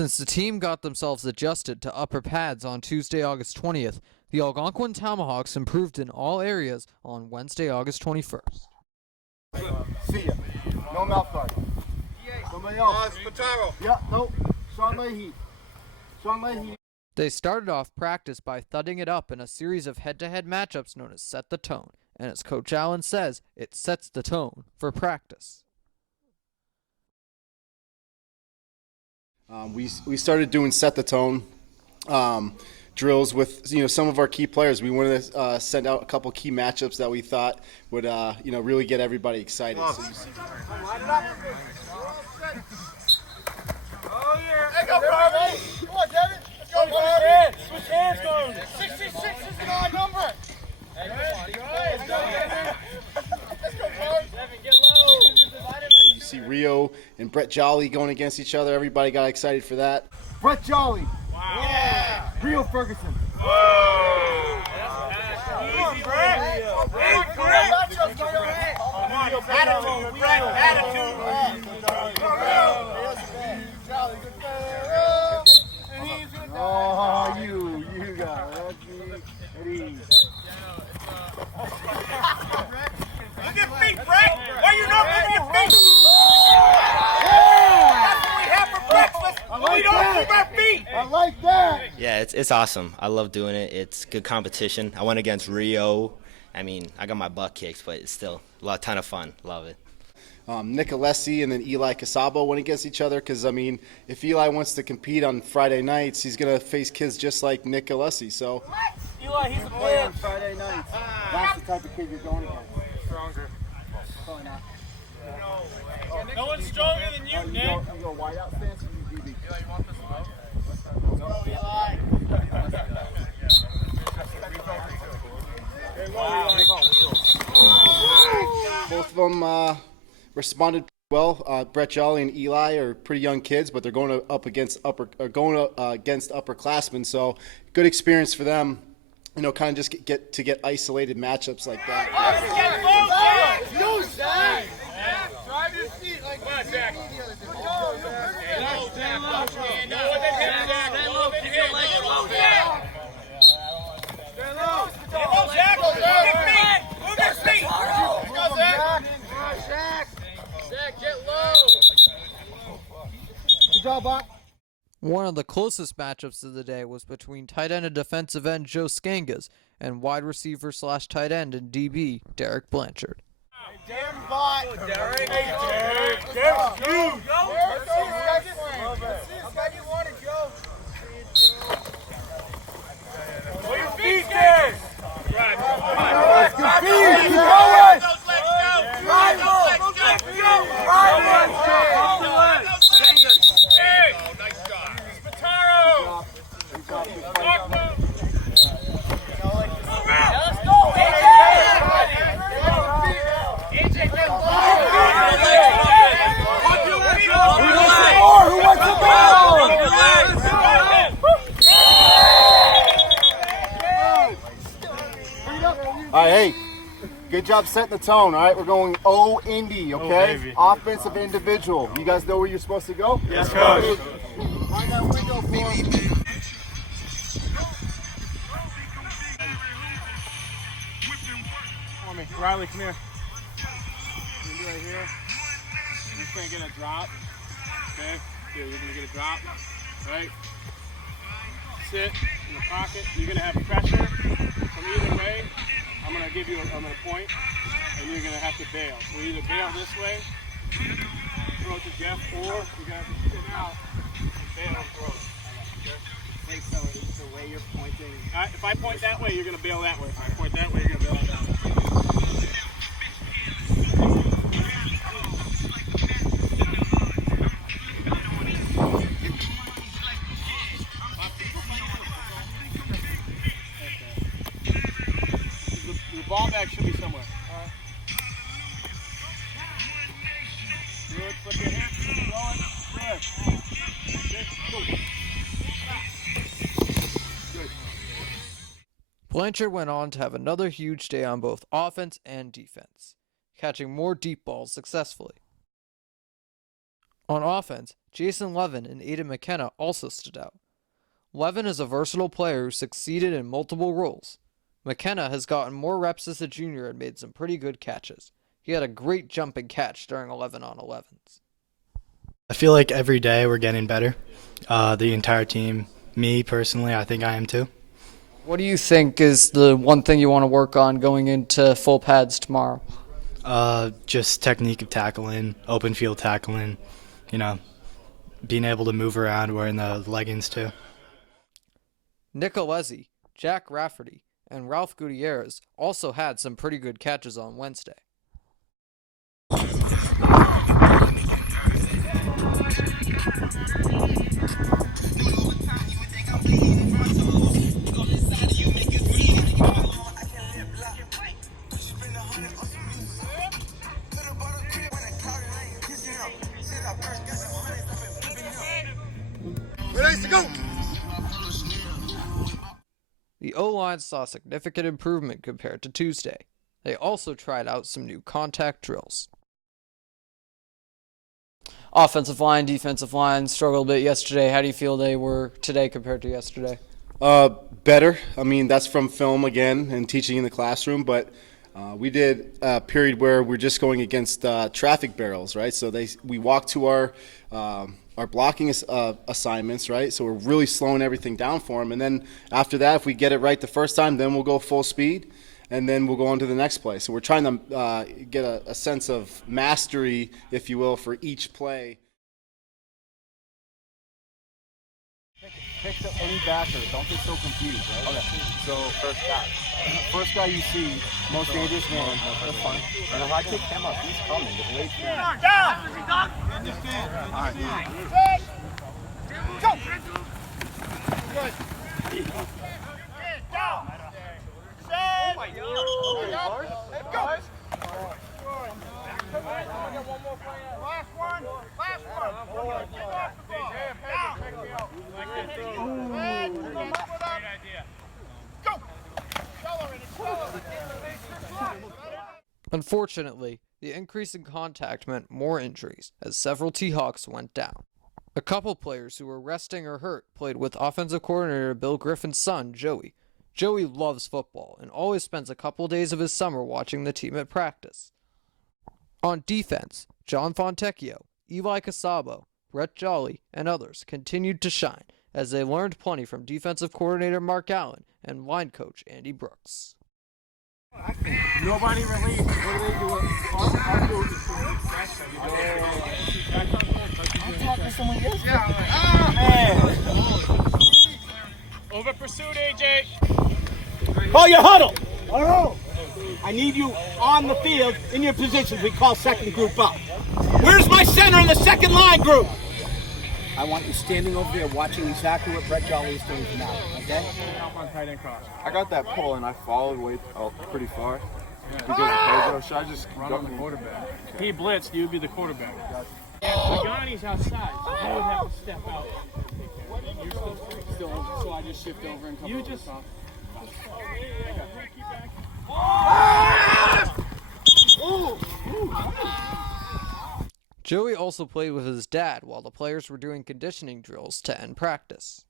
Since the team got themselves adjusted to upper pads on Tuesday, August 20th, the Algonquin Tomahawks improved in all areas on Wednesday, August 21st. See ya. No mouth guard. Somebody else. Spataro. Yeah, nope. Sean Leahy. Sean Leahy. They started off practice by thudding it up in a series of head-to-head matchups known as Set the Tone, and as Coach Allen says, it sets the tone for practice. We started doing Set the Tone drills with some of our key players. We wanted to send out a couple key matchups that we thought would really get everybody excited. So you see. Oh yeah! Hey, go, Bobby! Come on, Devin! Let's go, Bobby! Switch hands, going! 66 is an odd number! Hey, let's go, Devin! Let's go, Bobby! Devin, get low! You see Rio and Brett Jolly going against each other. Everybody got excited for that. Brett Jolly. Wow! Yeah. Rio Ferguson. Whoa! That's easy, Brett! Hey, Brett! Come on, attitude, Brett! Attitude! Oh, you got it. Eddie. Look at feet, Brett! Why you not moving your feet? That's what we have for breakfast. We don't move our feet. I like that. Yeah, it's awesome. I love doing it. It's good competition. I went against Rio. I mean, I got my butt kicked, but it's still a ton of fun. Love it. Nick Alessi and then Eli Casabo went against each other because, I mean, if Eli wants to compete on Friday nights, he's going to face kids just like Nick Alessi. So, Eli, he's a Play player. on Friday night. That's the type of kid you're going against. Stronger. Probably not. No one's stronger than you, Nick. You go wide out stance or you DB? Eli, you want this one? Go, Eli. both of them responded well. Brett Jolly and Eli are pretty young kids, but they're going up against upperclassmen. So good experience for them. Kind of just get isolated matchups like that. Drive your feet like that, Jack. Good job, Bach. One of the closest matchups of the day was between tight end and defensive end Joe Skangas and wide receiver / tight end and DB Derek Blanchard. Derek Bot. Derek. Hey, Derek. Derek. You. Derek, I'm glad you wanted, Joe. Put your feet there. Let's compete. Keep going. All right, hey, good job setting the tone. All right, we're going O Indy, okay? Offensive individual. You guys know where you're supposed to go? Yes, coach. Find that window for him. Riley, come here. You're gonna be right here. You're just gonna get a drop. Okay? Here, you're gonna get a drop. Right? Sit in the pocket. You're gonna have pressure from either way. I'm gonna point, and you're gonna have to bail. So either bail this way, throw it to Jeff, or you're gonna have to sit out and bail and throw it. Hey, so it's the way you're pointing. If I point that way, you're gonna bail that way. If I point that way, you're gonna bail that way. The ball bag should be somewhere. Good, flip your hand, going, good. Blanchard went on to have another huge day on both offense and defense, catching more deep balls successfully. On offense, Jason Levin and Aiden McKenna also stood out. Levin is a versatile player who succeeded in multiple roles. McKenna has gotten more reps as a junior and made some pretty good catches. He had a great jumping catch during 11-on-11s. I feel like every day we're getting better. The entire team, me personally, I think I am too. What do you think is the one thing you want to work on going into full pads tomorrow? Just technique of tackling, open field tackling, being able to move around wearing the leggings too. Nick Alesi, Jack Rafferty, and Ralph Gutierrez also had some pretty good catches on Wednesday. The O-line saw significant improvement compared to Tuesday. They also tried out some new contact drills. Offensive line, defensive line struggled a bit yesterday. How do you feel they were today compared to yesterday? Better. I mean, that's from film again and teaching in the classroom, but we did a period where we're just going against traffic barrels, right? So we walk to our blocking assignments, right? So we're really slowing everything down for them. And then after that, if we get it right the first time, then we'll go full speed, and then we'll go on to the next play. So we're trying to get a sense of mastery, if you will, for each play. Pick any backer. Don't get so confused, right? Okay. So first guy you see, most dangerous man. That's fine. And if I pick him up, he's coming. Just wait for him. Down. Understand. All right. Go. Good. Down. Oh my God. Let's go. One more play. Last one. Last one. Get off the ball. Unfortunately, the increase in contact meant more injuries as several T-Hawks went down. A couple players who were resting or hurt played with offensive coordinator Bill Griffin's son, Joey. Joey loves football and always spends a couple days of his summer watching the team at practice. On defense, John Fontecchio, Eli Casabo, Brett Jolly, and others continued to shine as they learned plenty from defensive coordinator Mark Allen and line coach Andy Brooks. Nobody released. What do they do? Our coach is I'm talking to someone yesterday. Over pursuit, AJ. Call your huddle. Huddle. I need you on the field in your positions. We call second group up. Where's my center in the second line group? I want you standing over there watching exactly what Brett Jolly is doing now, okay? I got that pull and I followed pretty far. Because of Pedro. Should I just Run on the quarterback. Okay. He blitzed, you would be the quarterback. Pagani's outside, so he would have to step out. You're still, so I just shift over and come over the top. Joey also played with his dad while the players were doing conditioning drills to end practice.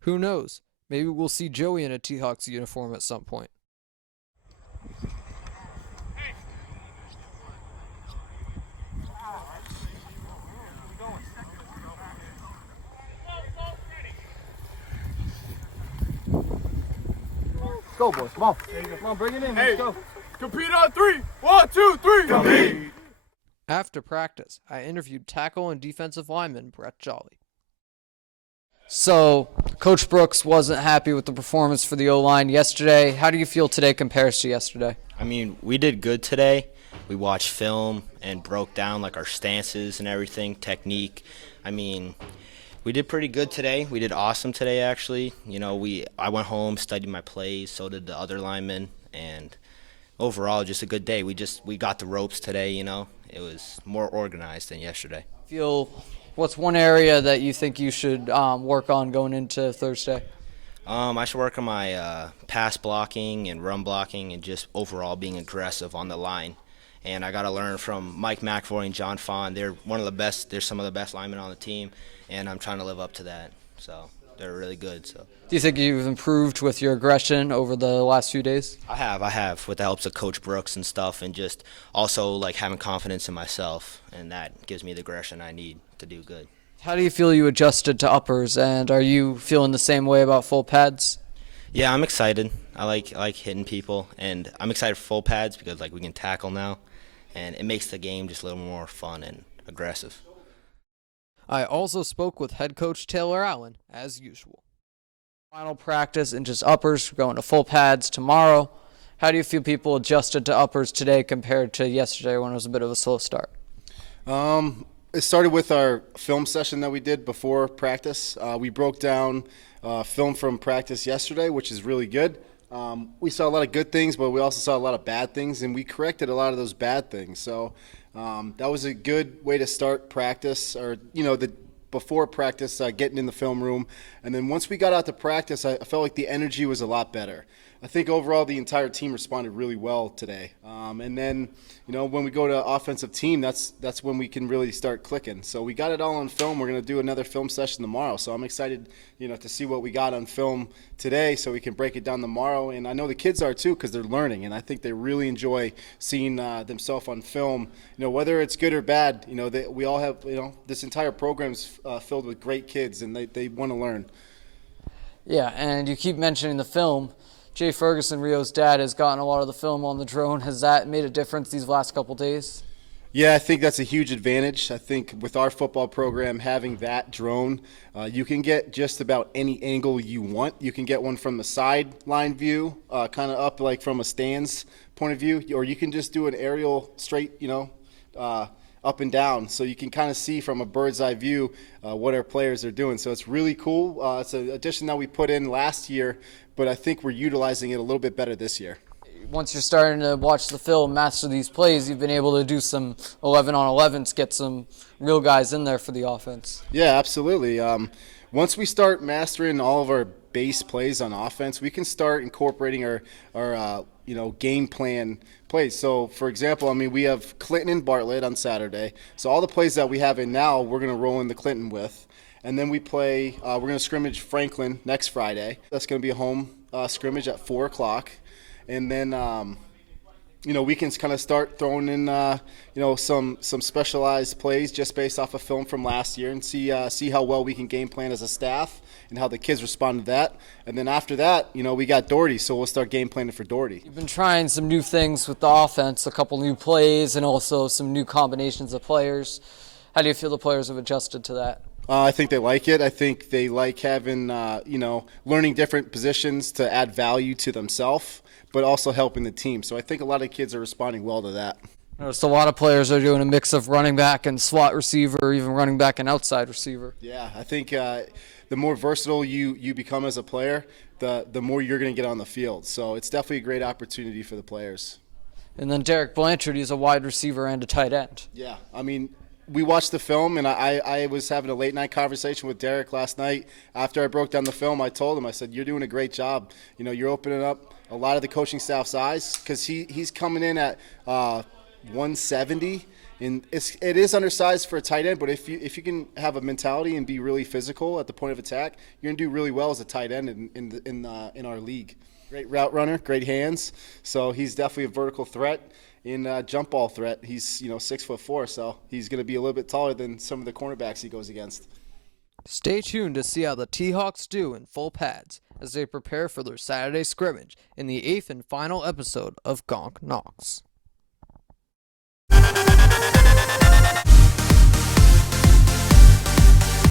Who knows? Maybe we'll see Joey in a T-Hawks uniform at some point. Go, boys. Come on. Come on, bring it in. Let's go. Compete on 3. 1, 2, 3. Compete. After practice, I interviewed tackle and defensive lineman Brett Jolly. So, Coach Brooks wasn't happy with the performance for the O-line yesterday. How do you feel today compares to yesterday? I mean, we did good today. We watched film and broke down like our stances and everything, technique. I mean, we did pretty good today. We did awesome today, actually. You know, I went home, studied my plays, so did the other linemen, and overall, just a good day. We got the ropes today, you know. It was more organized than yesterday. What's one area that you think you should work on going into Thursday? I should work on my pass blocking and run blocking and just overall being aggressive on the line and I got to learn from Mike McAvoy and John Fahn. They're one of the best. They're some of the best linemen on the team, and I'm trying to live up to that. So they're really good. So Do you think you've improved with your aggression over the last few days? I have, with the helps of Coach Brooks and stuff, and just also like having confidence in myself, and that gives me the aggression I need to do good. How do you feel you adjusted to uppers, and are you feeling the same way about full pads? Yeah, I'm excited. I like hitting people, and I'm excited for full pads because like we can tackle now, and it makes the game just a little more fun and aggressive. I also spoke with head coach Taylor Allen, as usual. Final practice and just uppers, going to full pads tomorrow. How do you feel people adjusted to uppers today compared to yesterday when it was a bit of a slow start? It started with our film session that we did before practice. We broke down film from practice yesterday, which is really good. We saw a lot of good things, but we also saw a lot of bad things, and we corrected a lot of those bad things. So that was a good way to start practice, or before practice, getting in the film room. And then once we got out to practice, I felt like the energy was a lot better. I think overall the entire team responded really well today. And then, when we go to offensive team, that's when we can really start clicking. So we got it all on film. We're going to do another film session tomorrow. So I'm excited, to see what we got on film today so we can break it down tomorrow. And I know the kids are too because they're learning. And I think they really enjoy seeing themselves on film. Whether it's good or bad, we all have, this entire program's filled with great kids, and they want to learn. Yeah, and you keep mentioning the film. Jay Ferguson, Rio's dad, has gotten a lot of the film on the drone. Has that made a difference these last couple days? Yeah, I think that's a huge advantage. I think with our football program having that drone, you can get just about any angle you want. You can get one from the sideline view, kind of up like from a stands point of view, or you can just do an aerial straight, up and down, so you can kind of see from a bird's eye view what our players are doing. So it's really cool. It's an addition that we put in last year, but I think we're utilizing it a little bit better this year. Once you're starting to watch the film, master these plays, you've been able to do some 11-on-11s, get some real guys in there for the offense. Yeah, absolutely. Once we start mastering all of our base plays on offense, we can start incorporating our game plan plays. So, for example, we have Clinton and Bartlett on Saturday. So all the plays that we have in now, we're going to roll into Clinton with. And then we play, we're going to scrimmage Franklin next Friday. That's going to be a home scrimmage at 4 o'clock. And then, we can kind of start throwing in, some specialized plays just based off of film from last year and see how well we can game plan as a staff and how the kids respond to that. And then after that, we got Doherty, so we'll start game planning for Doherty. You've been trying some new things with the offense, a couple new plays, and also some new combinations of players. How do you feel the players have adjusted to that? I think they like it. I think they like having, learning different positions to add value to themselves, but also helping the team. So I think a lot of kids are responding well to that. Noticed a lot of players are doing a mix of running back and slot receiver, or even running back and outside receiver. Yeah, I think the more versatile you become as a player, the more you're going to get on the field. So it's definitely a great opportunity for the players. And then Derek Blanchard, he's a wide receiver and a tight end. Yeah, we watched the film, and I was having a late-night conversation with Derek last night. After I broke down the film, I told him, I said, you're doing a great job. You're opening up a lot of the coaching staff's eyes because he's coming in at 170, and it is undersized for a tight end, but if you can have a mentality and be really physical at the point of attack, you're going to do really well as a tight end in our league. Great route runner, great hands, so he's definitely a vertical threat. In jump ball threat, he's 6'4", so he's going to be a little bit taller than some of the cornerbacks he goes against. Stay tuned to see how the T-Hawks do in full pads as they prepare for their Saturday scrimmage in the 8th and final episode of Gonk Knocks.